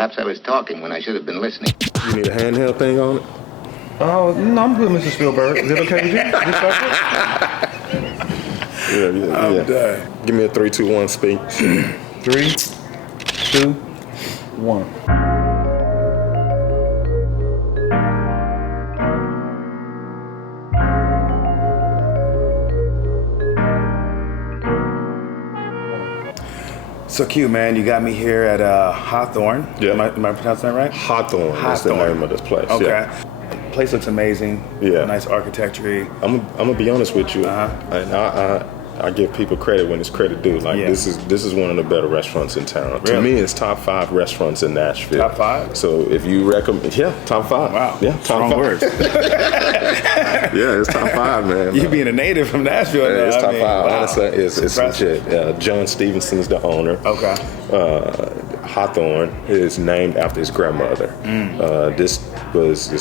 Perhaps I was talking when I should have been listening. You need a handheld thing on it? Oh, no, I'm good, Mr. Spielberg. Is it okay with you? I'm done. Give me a 3, 2, 1 speech. 3, 2, 1. So cute, man. You got me here at Hathorne. Yeah. Am I pronouncing that right? Hathorne is the name of this place. Okay. Yeah. Place looks amazing. Yeah. Nice architecture. I'm gonna be honest with you. And I give people credit when it's credit due. Like this is one of the better restaurants in town. Really? To me, it's top 5 restaurants in Nashville. Top 5? So if you recommend, top 5. Wow. Yeah, top Strong 5. words. Yeah, it's top 5, man. You being a native from Nashville, yeah, it's top 5. Wow. Honestly, it's legit. John Stevenson's the owner. Okay. Hawthorne is named after his grandmother. This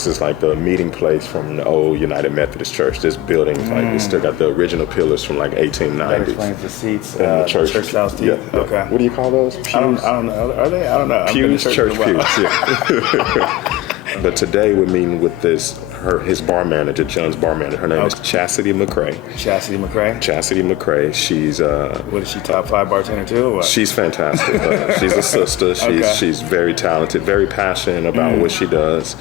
is like the meeting place from the old United Methodist Church. This building, like, it's still got the original pillars from like 1890s. That explains the seats. The church house teeth. Yeah. Okay. What do you call those? Pews? I don't know. Are they? I don't know. Pews, church pews. Yeah. But today we're meeting with his bar manager, John's bar manager. Her name is Chasity McCrae. Chasity McCrae? Chasity McCrae. She's what is she, top 5 bartender too, or what? She's fantastic. She's a sister. She's very talented, very passionate about what she does.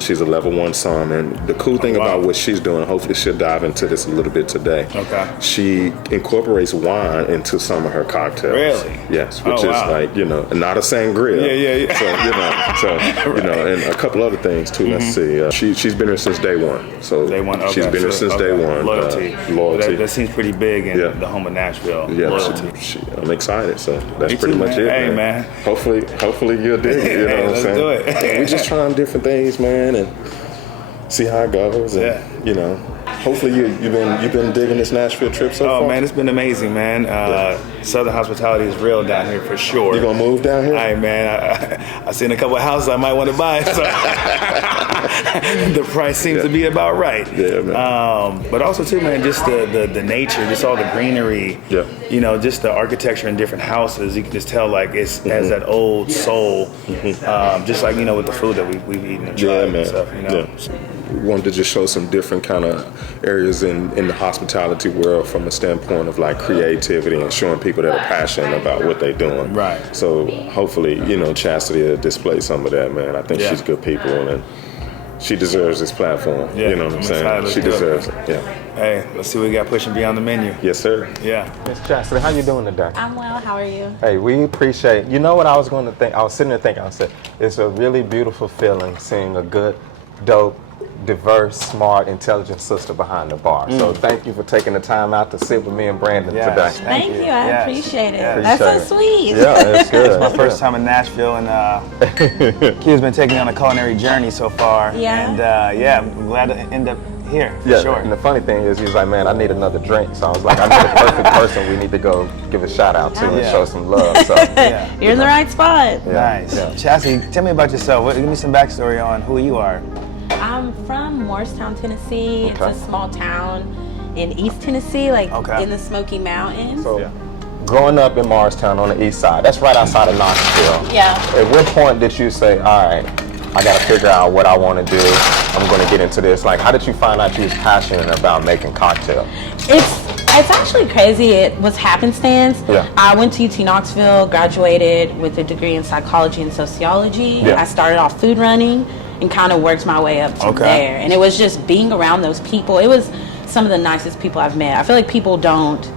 She's a level 1 som, and the cool thing about what she's doing, hopefully she'll dive into this a little bit today. Okay. She incorporates wine into some of her cocktails. Really? Yes, which is like, not a sangria. Yeah. So, and a couple other things too. Let's see. She's been here since day 1. So day 1. Okay. She's been here since day 1. Loyalty. That seems pretty big in the home of Nashville. Yeah, loyalty. I'm excited. So that's Me pretty too, much it. Hey, man. Hopefully you'll dig it. You know what I'm saying? Let's do it. We're just trying different things, man, and see how it goes. And, hopefully you've been digging this Nashville trip so far. Oh man, it's been amazing, man. Southern hospitality is real down here for sure. You gonna move down here? Hey man, I seen a couple of houses I might want to buy. So the price seems to be about right. Yeah, man. But also too, man, just the nature, just all the greenery. Yeah. Just the architecture in different houses. You can just tell like it has that old soul. Just like with the food that we've eaten and tried and stuff. We wanted to just show some different kind of areas in the hospitality world from a standpoint of like creativity and showing people that are passionate about what they're doing. Right. So hopefully, Chastity will display some of that, man. I think she's good people and she deserves this platform. Yeah, you know what I'm saying? She deserves it. Yeah. Hey, let's see what we got pushing beyond the menu. Yes, sir. Yeah. Miss Chastity, how you doing today? I'm well. How are you? Hey, we appreciate. You know what I was going to think? I was sitting there thinking. I said, it's a really beautiful feeling seeing a good, dope, diverse, smart, intelligent sister behind the bar. So thank you for taking the time out to sit with me and Brandon today. Thank you. I appreciate it. Yes. That's so sweet. Yeah, it's good. It's my first time in Nashville, and Q's been taking me on a culinary journey so far. Yeah. And I'm glad to end up here. Yeah, sure. and the funny thing is, he's like, man, I need another drink. So I was like, I need a perfect person we need to go give a shout out to and show some love. So You're in the right spot. Nice. Chastity, tell me about yourself. Give me some backstory on who you are. I'm from Morristown, Tennessee. It's a small town in East Tennessee, in the Smoky Mountains. So, growing up in Morristown on the east side, that's right outside of Nashville. Yeah. At what point did you say, all right, I got to figure out what I want to do. I'm going to get into this. Like, how did you find out you was passionate about making cocktails? It's actually crazy. It was happenstance. Yeah. I went to UT Knoxville, graduated with a degree in psychology and sociology. Yeah. I started off food running and kind of worked my way up to there. And it was just being around those people. It was some of the nicest people I've met. I feel like people don't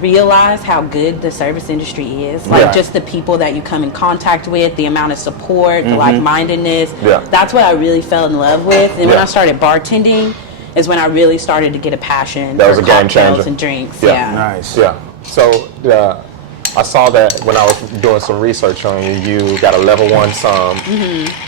realize how good the service industry is. Just the people that you come in contact with, the amount of support, the like-mindedness. Yeah. That's what I really fell in love with. And when I started bartending is when I really started to get a passion for cocktails and drinks. Yeah. Nice. Yeah. So I saw that when I was doing some research on you, you got a level 1 som.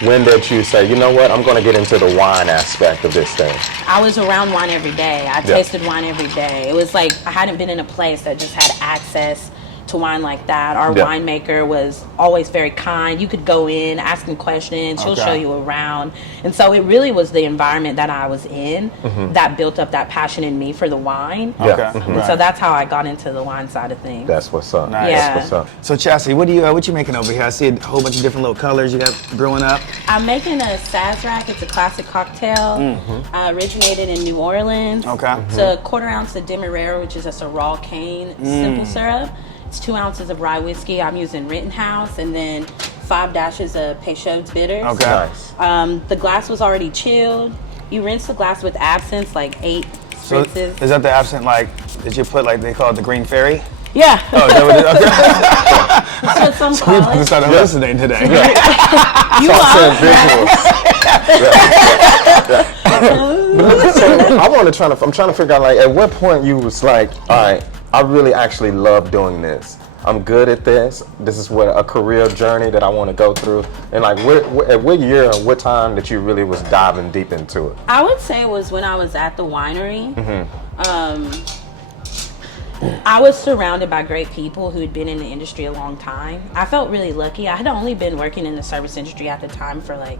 When did you say, you know what, I'm going to get into the wine aspect of this thing? I was around wine every day. I tasted wine every day. It was like I hadn't been in a place that just had access to wine like that. Our Yeah. winemaker was always very kind. You could go in, ask him questions. She'll show you around. And so it really was the environment that I was in that built up that passion in me for the wine. Yeah. And so that's how I got into the wine side of things. That's what's up. Nice. Yeah. That's what's up. So Chasity, what you making over here? I see a whole bunch of different little colors you got brewing up. I'm making a Sazerac. It's a classic cocktail. Originated in New Orleans. Okay. It's a 1/4 ounce of Demerara, which is just a raw cane simple syrup. It's 2 ounces of rye whiskey. I'm using Rittenhouse, and then 5 dashes of Peychaud's bitters. Okay. Nice. The glass was already chilled. You rinse the glass with absinthe, like 8 So rinses. is that the absinthe like that you put like they call it the Green Fairy? Yeah. Oh, is that what it is? Okay. That's what some We call it. started listening today. You are. I'm trying to figure out, like, at what point you was like, all right, I really actually love doing this. I'm good at this. This is what a career journey that I want to go through. And like, at what year or what time that you really was diving deep into it? I would say it was when I was at the winery. I was surrounded by great people who had been in the industry a long time. I felt really lucky. I had only been working in the service industry at the time for like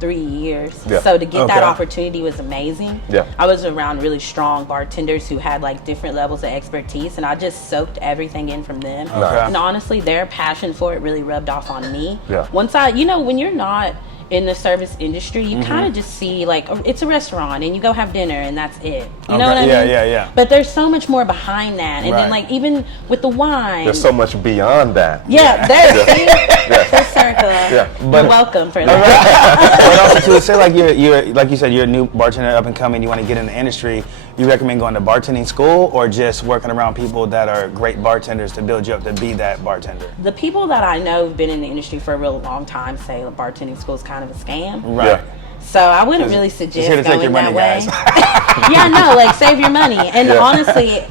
3 years. Yeah. So to get that Okay. opportunity was amazing. Yeah. I was around really strong bartenders who had like different levels of expertise, and I just soaked everything in from them. Okay. And honestly, their passion for it really rubbed off on me. Yeah. Once when you're not in the service industry, you kind of just see like it's a restaurant and you go have dinner and that's it. You know what I mean? Yeah. But there's so much more behind that, and Right. then like even with the wine. There's so much beyond that. Yeah, there's full circle. Yeah. You're welcome for that. But also too, say like you're like you said, you're a new bartender up and coming, you want to get in the industry. You recommend going to bartending school or just working around people that are great bartenders to build you up to be that bartender? The people that I know have been in the industry for a real long time say bartending school is kind of a scam. Right. Yeah. So I wouldn't really suggest here to take going your money, that way. guys. Yeah, no, like save your money. And Yeah. honestly,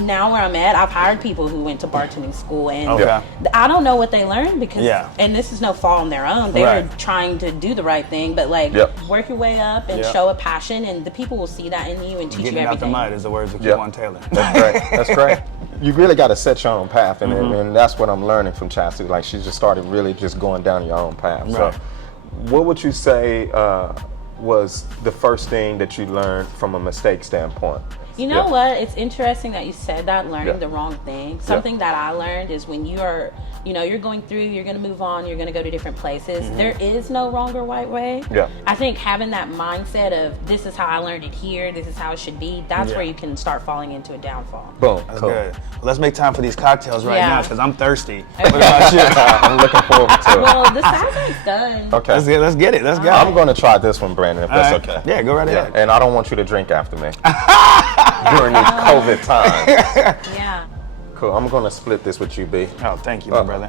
now where I'm at, I've hired people who went to bartending school, and Okay. I don't know what they learned because, Yeah. and this is no fault on their own. They Right. were trying to do the right thing, but like Yep. work your way up and Yep. show a passion, and the people will see that in you and teach Getting you out the everything. mud is the words of Yep. Kewan Taylor. That's great. That's great. You really got to set your own path, and that's what I'm learning from Chasity. Like, she just started really just going down your own path. Right. So, what would you say was the first thing that you learned from a mistake standpoint? You know Yeah. what? It's interesting that you said that, learning Yeah. the wrong thing. Something that I learned is when you are, you're going through, you're going to move on, you're going to go to different places. There is no wrong or right way. Yeah. I think having that mindset of this is how I learned it here, this is how it should be, that's Yeah. where you can start falling into a downfall. Boom. That's Cool. good. Well, let's make time for these cocktails right Yeah. now because I'm thirsty. Okay. What about you? I'm looking forward to it. Well, the Sazerac's done. Okay. Let's get it. Let's go. I'm going to try this one, Brandon, if that's All right. okay. Yeah, go right ahead. And I don't want you to drink after me during these COVID times. Yeah. Cool. I'm going to split this with you, B. Oh, thank you, my brother.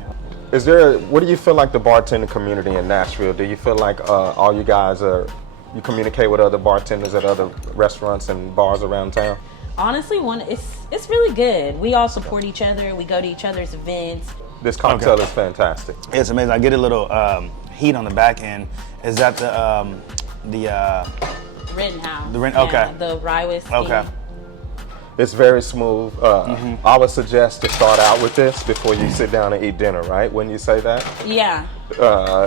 What do you feel like the bartending community in Nashville? Do you feel like all you guys you communicate with other bartenders at other restaurants and bars around town? Honestly, it's really good. We all support each other. We go to each other's events. This cocktail is fantastic. It's amazing. I get a little heat on the back end. Is that the Rittenhouse. Okay. Yeah, the rye whiskey. okay? It's very smooth. I would suggest to start out with this before you sit down and eat dinner, right? Wouldn't you say that? Yeah.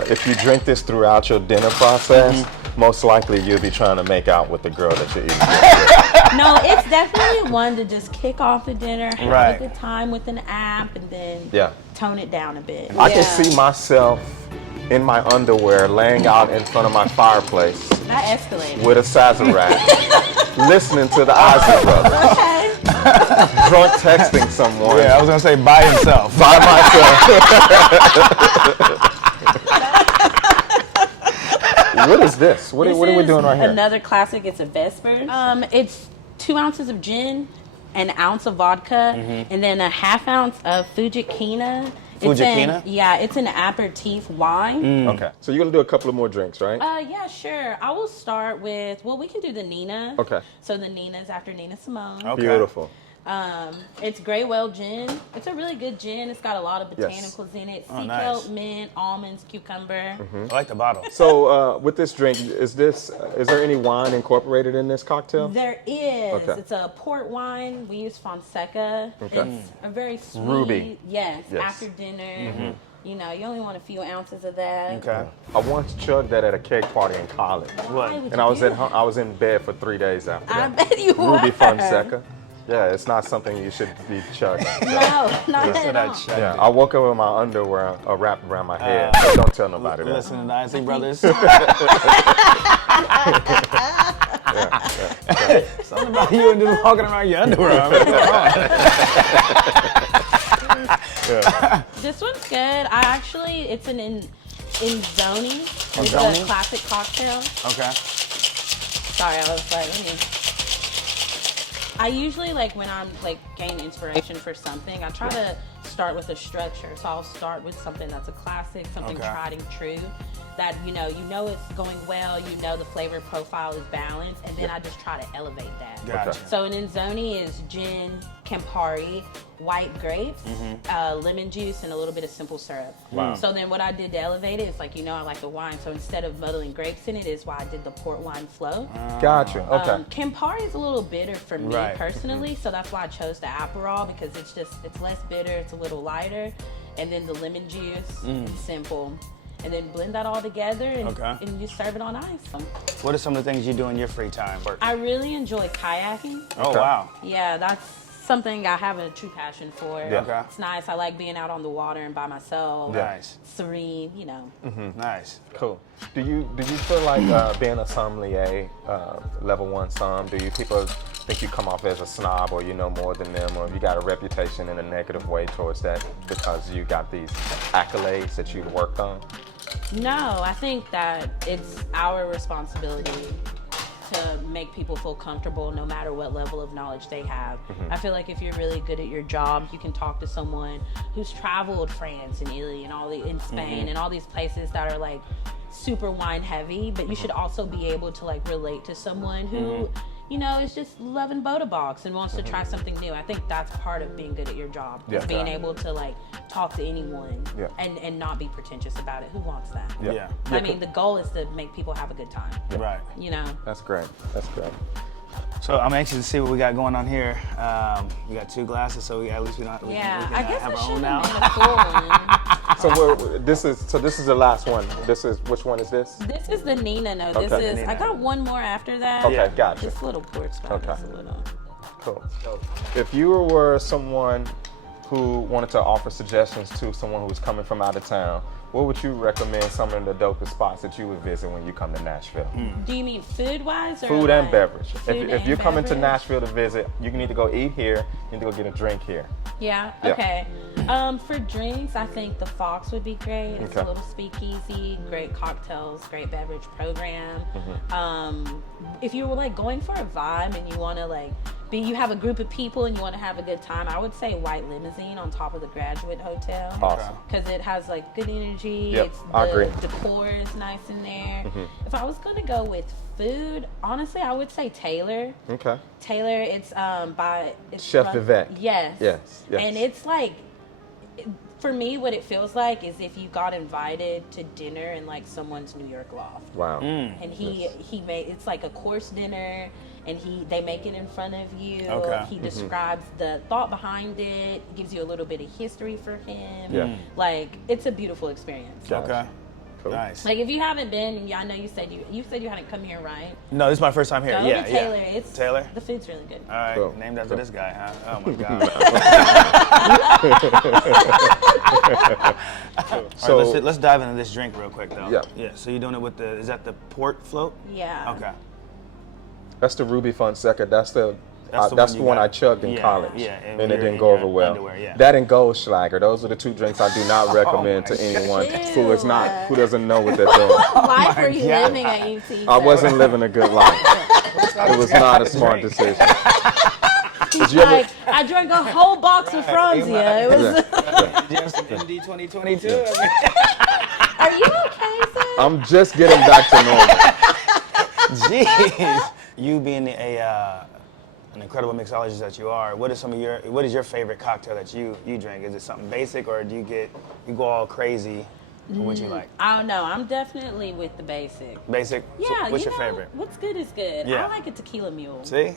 If you drink this throughout your dinner process, most likely you'll be trying to make out with the girl that you're eating with. No, it's definitely one to just kick off the dinner, have Right. a good time with an app, and then Yeah. tone it down a bit. I can see myself in my underwear laying out in front of my fireplace That escalated. with a Sazerac, listening to the Ozzy Brothers, Okay. drunk texting someone Yeah, I was gonna say by himself. by myself. What is this? What are we This doing is right here? Another classic. It's a Vespers. It's 2 ounces of gin, an ounce of vodka, and then a half ounce of Fujikina. Fujikina? It's an aperitif wine. Okay, so you're gonna do a couple of more drinks, right? Yeah, sure. I will start with, we can do the Nina. Okay. So the Nina's after Nina Simone. Okay. Beautiful. It's Grey Well gin. It's a really good gin. It's got a lot of botanicals in it. Sea kelp, mint, almonds, cucumber. I like the bottle. So with this drink, is there any wine incorporated in this cocktail? There is. Okay. It's a port wine. We use Fonseca. Okay. It's a very sweet. Ruby. Yes. Yes. After dinner. You know, you only want a few ounces of that. Okay. I once chugged that at a cake party in college. Why would And you I was do that? I was in bed for 3 days after I that. bet you were. Ruby Fonseca. Yeah, it's not something you should be chugging. No, not at all. Yeah, I woke up with my underwear wrapped around my head. So don't tell nobody that. Listen to the Isley Brothers. Something about you and just walking around your underwear. This one's good. It's an Inzoni. It's Inzoni? a classic cocktail. Okay. Sorry, I was like, I usually, like, when I'm, like, gain inspiration for something, I try to start with a structure. So I'll start with something that's a classic, something tried and true, that, you know it's going well, the flavor profile is balanced, and then I just try to elevate that. Gotcha. So an Inzoni is gin, Campari, white grapes, lemon juice, and a little bit of simple syrup. Wow. So then what I did to elevate it is, like, I like the wine. So instead of muddling grapes in it, is why I did the port wine flow. Gotcha. Okay. Campari is a little bitter for me Right. personally, so that's why I chose the Aperol, because it's less bitter, it's a little lighter, and then the lemon juice, it's simple. And then blend that all together and you serve it on ice. What are some of the things you do in your free time? I really enjoy kayaking. Oh, wow. Yeah, that's something I have a true passion for. Yeah. Okay. It's nice. I like being out on the water and by myself. Nice. Serene, Nice. Cool. Do you feel like being a sommelier, level 1 somm, people think you come off as a snob or you know more than them, or you got a reputation in a negative way towards that because you got these accolades that you worked on? No, I think that it's our responsibility to make people feel comfortable no matter what level of knowledge they have. I feel like if you're really good at your job, you can talk to someone who's traveled France and Italy and in Spain and all these places that are like super wine heavy, but you should also be able to like relate to someone who is just loving Boda Box and wants to try something new. I think that's part of being good at your job. Yeah. Is being able to like talk to anyone and not be pretentious about it. Who wants that? Yeah. I mean, the goal is to make people have a good time. Right. That's great. That's great. So I'm anxious to see what we got going on here. We got 2 glasses, so at least we don't. We can, I guess have I our should own now. have made a full one. This is the last one. Which one is this? This is the Nina. No, this Okay. is. Nina. I got one more after that. Okay, Yeah. gotcha. This little port spot. Okay. Is a little. Cool. If you were someone who wanted to offer suggestions to someone who's coming from out of town, what would you recommend some of the dopest spots that you would visit when you come to Nashville? Do you mean food-wise or Food and like beverage. food If and you're coming to beverage? Nashville to visit, you need to go eat here. You need to go get a drink here. Yeah. Yeah. Okay. For drinks, I think the Fox would be great. It's Okay. a little speakeasy, great cocktails, great beverage program. If you were like going for a vibe and you want to like you have a group of people and you want to have a good time, I would say White Limousine on top of the Graduate Hotel. Awesome. Because it has like good energy. Yep, I agree. The decor is nice in there. If I was gonna go with food, honestly, I would say Taylor. Okay. Taylor, it's Chef Vivek. Yes. Yes. And it's like, for me, what it feels like is if you got invited to dinner in like someone's New York loft. Wow. And he made, it's like a course dinner, and they make it in front of you. Okay. He describes the thought behind it, gives you a little bit of history for him. Yeah. Like, it's a beautiful experience. Okay. Cool. Nice. Like, if you haven't been, I know you said you hadn't come here, right? No, this is my first time here. Go Yeah, to Taylor. yeah. It's Taylor. The food's really good. All right, Cool. named after Cool. this guy, huh? Oh my God. So All right, let's dive into this drink real quick though. Yeah. Yeah. So you're doing it with is that the port float? Yeah. Okay. that's the Ruby Fonseca. That's the That's that's the the one one you I got. chugged in Yeah, college. yeah, and and it you're didn't in go your over well. underwear, yeah. That and Goldschlager. Those are the 2 drinks I do not recommend my to anyone who Ew. is not who doesn't know what they're doing. What life are you God. living at UT? I wasn't living a good life. It was not a smart decision. He's like, I drank a whole box of Franzia. It was. Just MD 2022. Are you okay, sir? I'm just getting back to normal. Jeez. You being a an incredible mixologist that you are, what is your favorite cocktail that you drink? Is it something basic, or do you go all crazy for what you like? I don't know. I'm definitely with the basic. Basic? Yeah. So what's your favorite? What's good is good. Yeah. I like a tequila mule. See?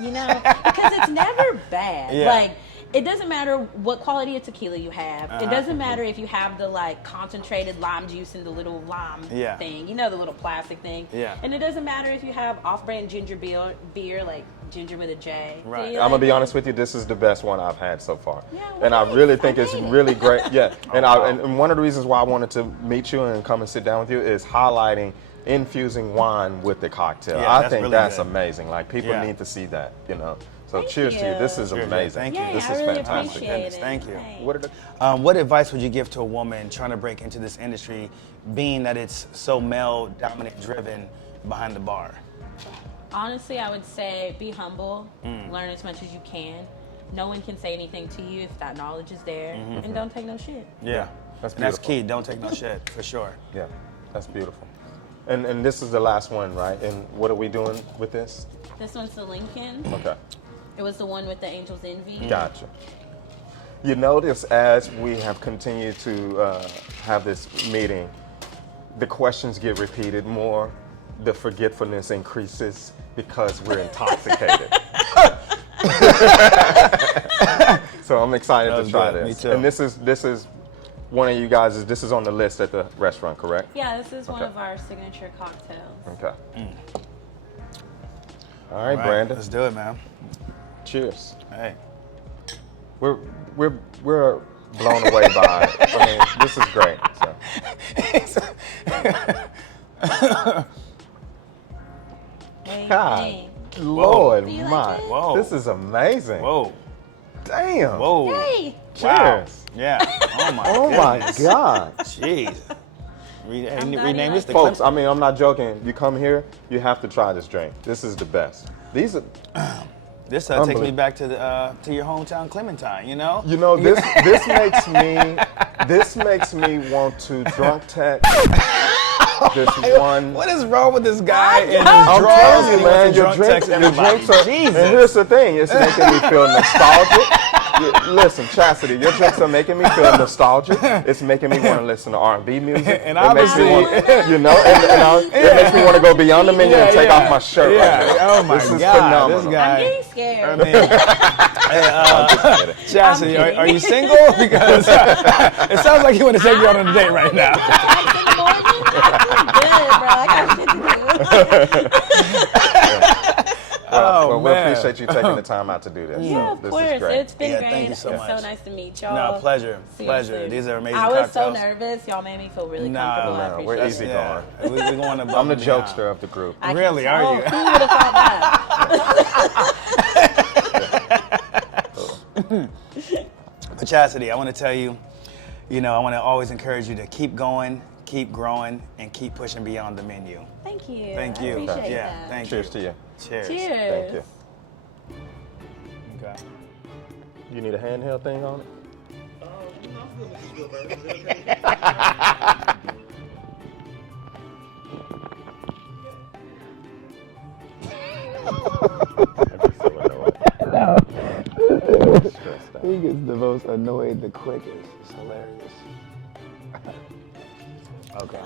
You know, because it's never bad. Yeah. Like, it doesn't matter what quality of tequila you have. It doesn't matter if you have the like concentrated lime juice in the little lime thing, you know, the little plastic thing. Yeah. And it doesn't matter if you have off-brand ginger beer like ginger with a J. Right. See, I'm gonna be honest with you. This is the best one I've had so far, Yeah, and I well, really think I it's made it. really great. Yeah, and wow. and one of the reasons why I wanted to meet you and come and sit down with you is highlighting infusing wine with the cocktail. Yeah, I that's think really that's good. amazing. Like people Yeah. need to see that, you know. So Thank cheers to you. you. This is Cheers, amazing. thank you. Yay, This I is really fantastic. appreciate it. Thank you. Thanks. What are the, What advice would you give to a woman trying to break into this industry, being that it's so male dominant driven behind the bar? Honestly, I would say be humble, learn as much as you can. No one can say anything to you if that knowledge is there, and don't take no shit. Yeah. That's And that's beautiful. key. Don't take no shit, for sure. Yeah, that's beautiful. And this is the last one, right? And what are we doing with this? This one's the Lincoln. Okay. It was the one with the Angel's Envy. Gotcha. You notice as we have continued to have this meeting, the questions get repeated more, the forgetfulness increases because we're intoxicated. So I'm excited That to was try good. Me this. too. And this is one of you guys. This is on the list at the restaurant, correct? Yeah, this is one Okay. of our signature cocktails. Okay. All right, All right, Brandon. let's do it, man. Cheers. Hey. We're blown away by it. I mean, this is great. So. God, Hey. Lord, Do you like my, it? Whoa. this is amazing. Whoa. Damn. Whoa. Hey. Wow. Cheers. Yeah. Oh my Oh my goodness. God. Jeez. I'm glad Rename you this the like Folks, I mean, I'm not joking. You come here, you have to try this drink. This is the best. These are, This takes me Unbelievable. back to your hometown, Clementine. You know. you know, this makes me want to drunk text this one. What is wrong with this guy and his I'm drugs? telling He you, wants man, to your drunk drinks, text your everybody. drinks are. Jesus. And here's the thing: it's making me feel nostalgic. Listen, Chasity, your drinks are making me feel nostalgic. It's making me want to listen to R&B music. And it makes me obviously- want, you know, it makes me want to go beyond the menu and take off my shirt. Yeah. Right now. Oh my This is God. phenomenal. This guy. I'm getting scared. I mean, Chasity, I'm are you single? Because it sounds like you want to take you out on a date right now. Like in the morning, I'm good, bro. I got shit to do. Well, we man. appreciate you taking the time out to do this. Yeah, So of this course. is great. It's been Yeah, great. thank you so It's much. so nice to meet y'all. No, pleasure. Pleasure. Seriously. These are amazing I was cocktails. so nervous. Y'all made me feel really No, comfortable. I no, appreciate we're it. easy Yeah. We're going above I'm the and beyond. jokester of the group. I can Really, tell. are you? Who would have thought that? But Chasity, I want to tell you, I want to always encourage you to keep going, keep growing, and keep pushing beyond the menu. Thank you. Thank I you. appreciate Yeah, that. thank Cheers you. to you. Cheers. Cheers. Thank you. Okay. You need a handheld thing on it? He gets the most annoyed the quickest. It's hilarious. Okay.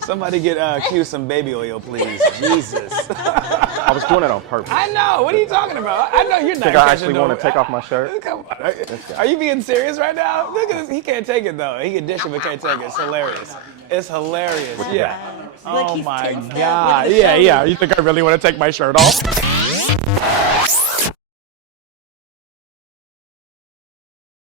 Somebody get Q some baby oil, please. Jesus. I was doing it on purpose. I know. What are you talking about? I know you're not. Think I actually want to take off my shirt? Come on. Are you being serious right now? Look at this. He can't take it though. He can dish it but can't take it. It's hilarious. It's hilarious. Yeah. Look, Oh he's my tensed up with God. the Yeah, shoulder. yeah. You think I really want to take my shirt off?